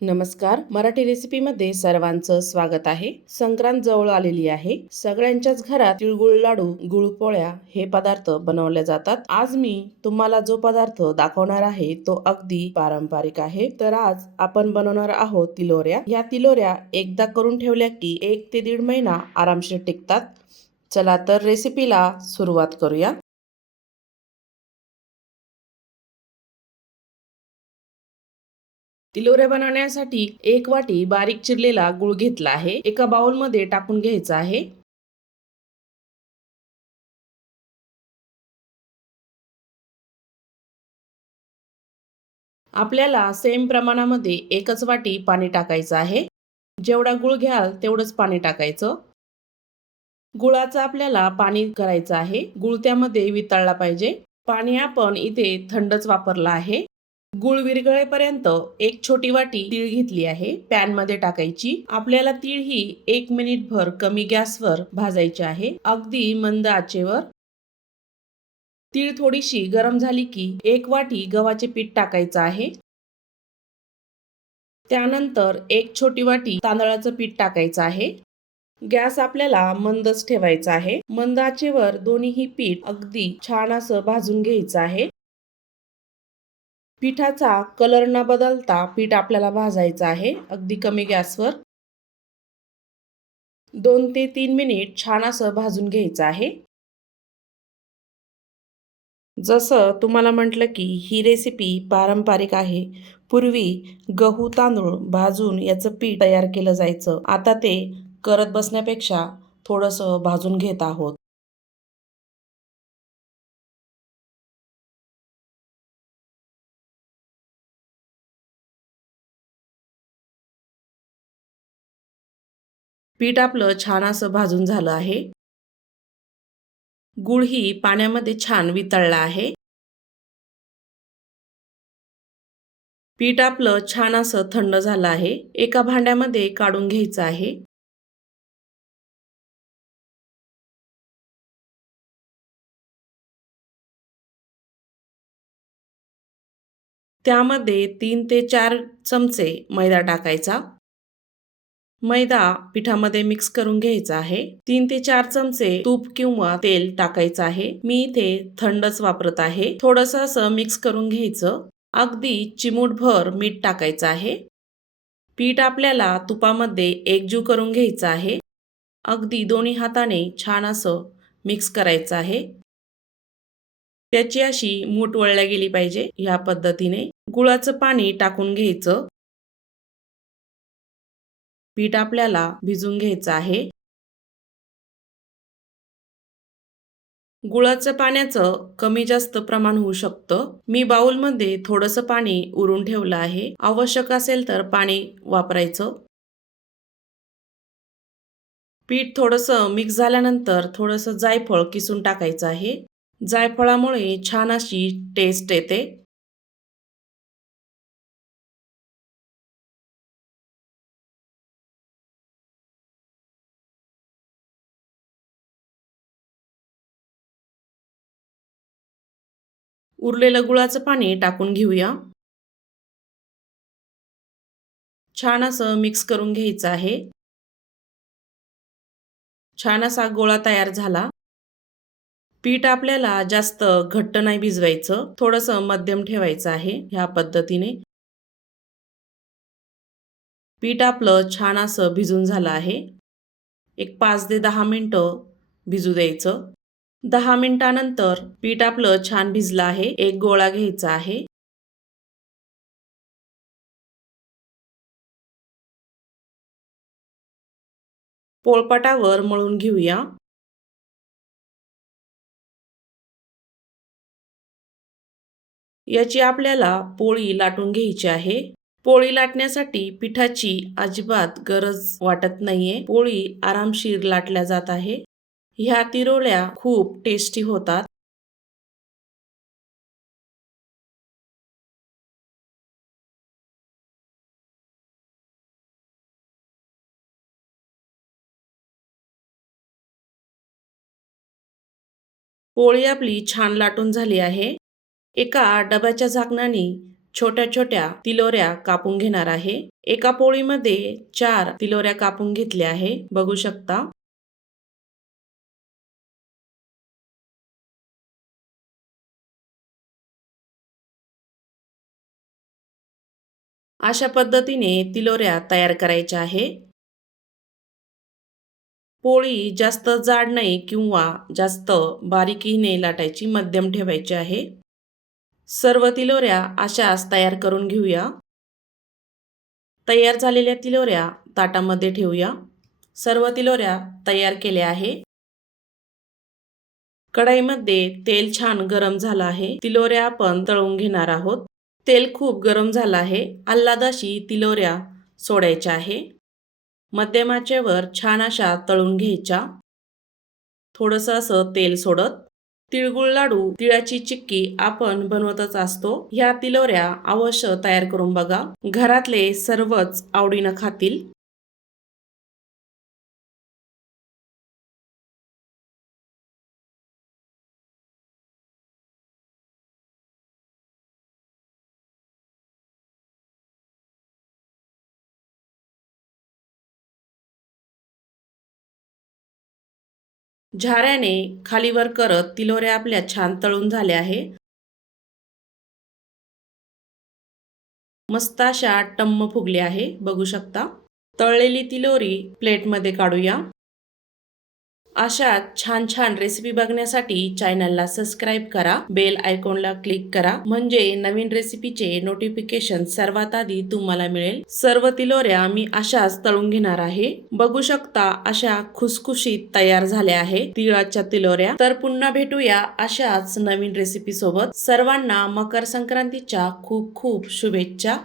नमस्कार. मराठी रेसिपीमध्ये सर्वांचं स्वागत आहे. संक्रांत जवळ आलेली आहे. सगळ्यांच्याच घरात तिळगुळ लाडू गुळपोळ्या हे पदार्थ बनवले जातात. आज मी तुम्हाला जो पदार्थ दाखवणार आहे तो अगदी पारंपरिक आहे. तर आज आपण बनवणार आहोत तिलोऱ्या. या तिलोऱ्या एकदा करून ठेवल्या की एक ते दीड महिना आरामशीर टिकतात. चला तर रेसिपीला सुरुवात करूया. तिलोरे बनवण्यासाठी एक वाटी बारीक चिरलेला गुळ घेतला आहे. एका बाउलमध्ये टाकून घ्यायचा आहे. आपल्याला सेम प्रमाणामध्ये एकच वाटी पाणी टाकायचं आहे. जेवढा गुळ घ्याल तेवढंच पाणी टाकायचं. गुळाचं आपल्याला पाणी करायचं आहे. गुळ त्यामध्ये वितळला पाहिजे. पाणी आपण इथे थंडच वापरलं आहे. गुळ विरघळेपर्यंत एक छोटी वाटी तीळ घेतली आहे. पॅनमध्ये टाकायची. आपल्याला तीळ ही एक मिनिट भर कमी गॅसवर भाजायची आहे. अगदी मंद आचेवर. तीळ थोडीशी गरम झाली की एक वाटी गव्हाचे पीठ टाकायचं आहे. त्यानंतर एक छोटी वाटी तांदळाचं पीठ टाकायचं आहे. गॅस आपल्याला मंदच ठेवायचा आहे. मंद आचेवर दोन्हीही पीठ अगदी छान असं भाजून घ्यायचं आहे. पिठाचा कलर न बदलता पीठ आपल्याला भाजायचं आहे. अगदी कमी गॅसवर. दोन ते तीन मिनिट छान असं भाजून घ्यायचं आहे. जसं तुम्हाला म्हटलं की ही रेसिपी पारंपरिक आहे. पूर्वी गहू तांदूळ भाजून याचं पीठ तयार केलं जायचं. आता ते करत बसण्यापेक्षा थोडंसं भाजून घेत आहोत. पीठ आपलं छान असं भाजून झालं आहे. गूळ ही पाण्यामध्ये छान वितळला आहे. पीठ आपलं छान असं थंड झालं आहे. एका भांड्यामध्ये काढून घ्यायचं आहे. त्यामध्ये तीन ते चार चमचे मैदा टाकायचा. मैदा पिठामध्ये मिक्स करून घ्यायचा आहे. तीन ते चार चमचे तूप किंवा तेल टाकायचं आहे. मी इथे थंडच वापरत आहे. थोडस असं मिक्स करून घ्यायचं. अगदी चिमूटभर मीठ टाकायचं आहे. पीठ आपल्याला तुपामध्ये एकजीव करून घ्यायचं आहे. अगदी दोन्ही हाताने छान असं मिक्स करायचं आहे. त्याची अशी मूठ वळल्या गेली पाहिजे ह्या पद्धतीने. गुळाचं पाणी टाकून घ्यायचं. पीठ आपल्याला भिजून घ्यायचं आहे. गुळाचं पाण्याचं कमी जास्त प्रमाण होऊ शकतं. मी बाउलमध्ये थोडंसं पाणी उरून ठेवलं आहे. आवश्यक असेल तर पाणी वापरायचं. पीठ थोडंसं मिक्स झाल्यानंतर थोडंसं जायफळ किसून टाकायचं आहे. जायफळामुळे छान अशी टेस्ट येते. उरलेलं गुळाचं पाणी टाकून घेऊया. छान असं मिक्स करून घ्यायचं आहे. छान असा गोळा तयार झाला. पीठ आपल्याला जास्त घट्ट नाही भिजवायचं थोडंसं मध्यम ठेवायचं आहे ह्या पद्धतीने. पीठ आपलं छान असं भिजून झालं आहे. एक पाच ते दहा मिनटं भिजू द्यायचं. दहा मिनिटानंतर पीठ आपलं छान भिजलं आहे. एक गोळा घ्यायचा आहे. पोळपाटावर मळून घेऊया. याची आपल्याला पोळी लाटून घ्यायची आहे. पोळी लाटण्यासाठी पिठाची अजिबात गरज वाटत नाहीये. पोळी आरामशीर लाटल्या जात आहे. ह्या तिरोळ्या खूप टेस्टी होतात. पोळी आपली छान लाटून झाली आहे. एका डब्याच्या झाकणाने छोट्या छोट्या तिलोऱ्या कापून घेणार आहे. एका पोळीमध्ये चार तिलोऱ्या कापून घेतल्या आहे. बघू शकता. अशा पद्धतीने तिलोऱ्या तयार करायच्या आहे. पोळी जास्त जाड नाही किंवा जास्त बारीकीने लाटायची मध्यम ठेवायची आहे. सर्व तिलोऱ्या अशाच तयार करून घेऊया. तयार झालेल्या तिलोऱ्या ताटामध्ये ठेवूया. सर्व तिलोऱ्या तयार केल्या आहे. कढाईमध्ये तेल छान गरम झालं आहे. तिलोऱ्या आपण तळून घेणार आहोत. तेल खूप गरम झालं आहे. आल्हादाशी तिलोऱ्या सोडायच्या आहे. मध्यमाचेवर छान अशा तळून घ्यायच्या. थोडंसं असं तेल सोडत. तिळगुळ लाडू तिळाची चिक्की आपण बनवतच असतो. ह्या तिलोऱ्या अवश्य तयार करून बघा. घरातले सर्वच आवडीनं खातील. झाऱ्याने खालीवर करत तिलोऱ्या आपल्या छान तळून झाल्या आहे. मस्त अशा टम्म फुगल्या आहे. बघू शकता. तळलेली तिलोरी प्लेटमध्ये काढूया. अशा छान छान रेसिपी बघण्यासाठी चॅनलला सबस्क्राईब करा. बेल आयकॉनला क्लिक करा. म्हणजे नवीन रेसिपीचे नोटिफिकेशन सर्वात आधी तुम्हाला मिळेल. सर्व तिलोऱ्या मी अशाच तळून घेणार आहे. बघू शकता अशा खुसखुशीत तयार झाल्या आहे तिळाच्या तिलोऱ्या. तर पुन्हा भेटूया अशाच नवीन रेसिपी सोबत. सर्वांना मकर संक्रांतीच्या खूप खूप शुभेच्छा.